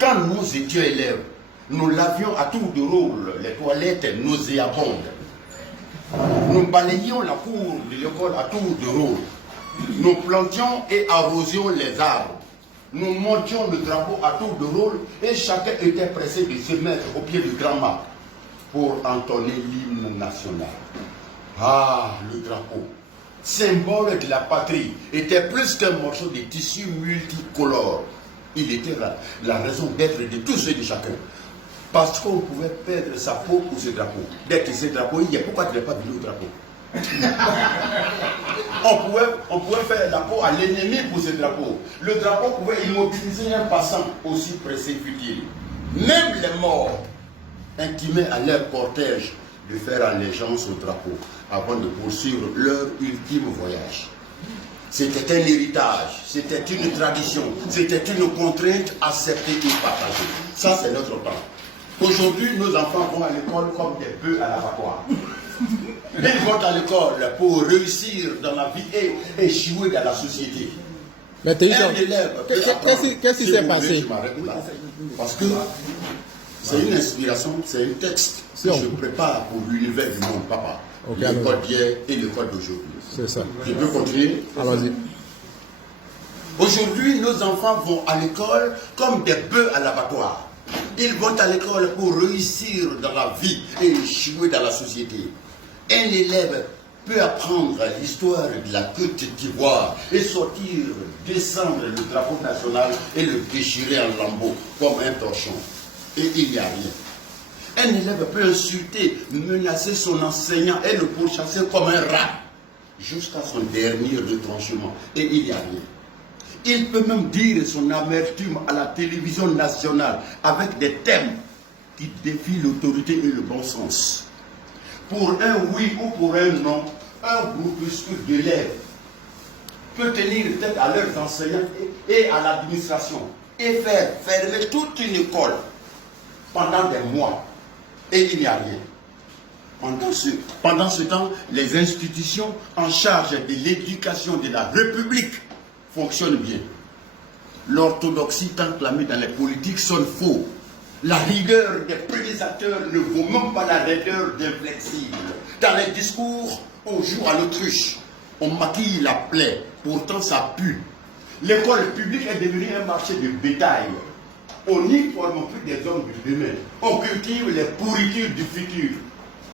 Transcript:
Quand nous étions élèves, nous lavions à tour de rôle les toilettes nauséabondes. Nous balayions la cour de l'école à tour de rôle. Nous plantions et arrosions les arbres. Nous montions le drapeau à tour de rôle et chacun était pressé de se mettre au pied du grand mât pour entonner l'hymne national. Ah, le drapeau, symbole de la patrie, était plus qu'un morceau de tissu multicolore. Il était la raison d'être de tous ceux de chacun. Parce qu'on pouvait perdre sa peau pour ce drapeau. Dès que ce drapeau, il y a pourquoi tu n'es pas venu au drapeau? on pouvait faire la peau à l'ennemi pour ce drapeau. Le drapeau pouvait immobiliser un passant aussi pressé fut-il. Même les morts intimaient à leur cortège de faire allégeance au drapeau avant de poursuivre leur ultime voyage. C'était un héritage, c'était une tradition, c'était une contrainte acceptée et partagée. Ça, c'est notre temps. Aujourd'hui, nos enfants vont à l'école comme des bœufs à l'abattoir. Ils vont à l'école pour réussir dans la vie et échouer dans la société. Mais qu'est-ce qui s'est passé? Parce que c'est une inspiration, c'est un texte que je prépare pour l'univers du monde, papa. Okay, le code d'hier et le code d'aujourd'hui. C'est ça. Je peux continuer? Allons-y. Aujourd'hui, nos enfants vont à l'école comme des bœufs à l'abattoir. Ils vont à l'école pour réussir dans la vie et échouer dans la société. Un élève peut apprendre l'histoire de la Côte d'Ivoire et sortir, descendre le drapeau national et le déchirer en lambeaux comme un torchon. Et il n'y a rien. Un élève peut insulter, menacer son enseignant et le pourchasser comme un rat jusqu'à son dernier retranchement. Et il n'y a rien. Il peut même dire son amertume à la télévision nationale avec des thèmes qui défient l'autorité et le bon sens. Pour un oui ou pour un non, un groupuscule d'élèves peut tenir tête à leurs enseignants et à l'administration et faire fermer toute une école pendant des mois. Et il n'y a rien. Pendant ce temps, les institutions en charge de l'éducation de la République fonctionnent bien. L'orthodoxie tant clamée dans les politiques sonne faux. La rigueur des prédécesseurs ne vaut même pas la raideur d'inflexibles. Dans les discours, on joue à l'autruche. On maquille la plaie, pourtant ça pue. L'école publique est devenue un marché de bétail. On n'y forme plus des hommes du demain. On cultive les pourritures du futur.